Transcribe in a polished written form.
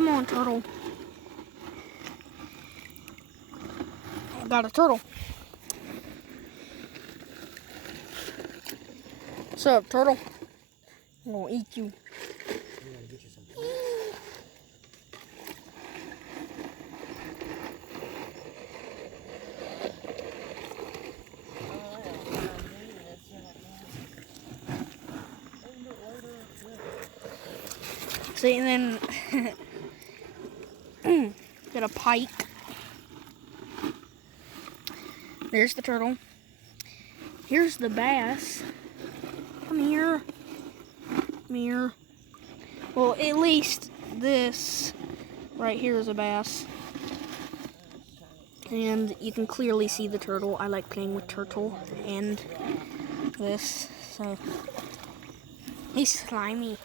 Come on, turtle. I got a turtle. What's up, turtle? I'm gonna eat you. I'm gonna get you something. See, and then get a pike. There's the turtle. Here's the bass. Come here. Come here. Well, at least this right here is a bass. And you can clearly see the turtle. I like playing with turtle and this. So he's slimy.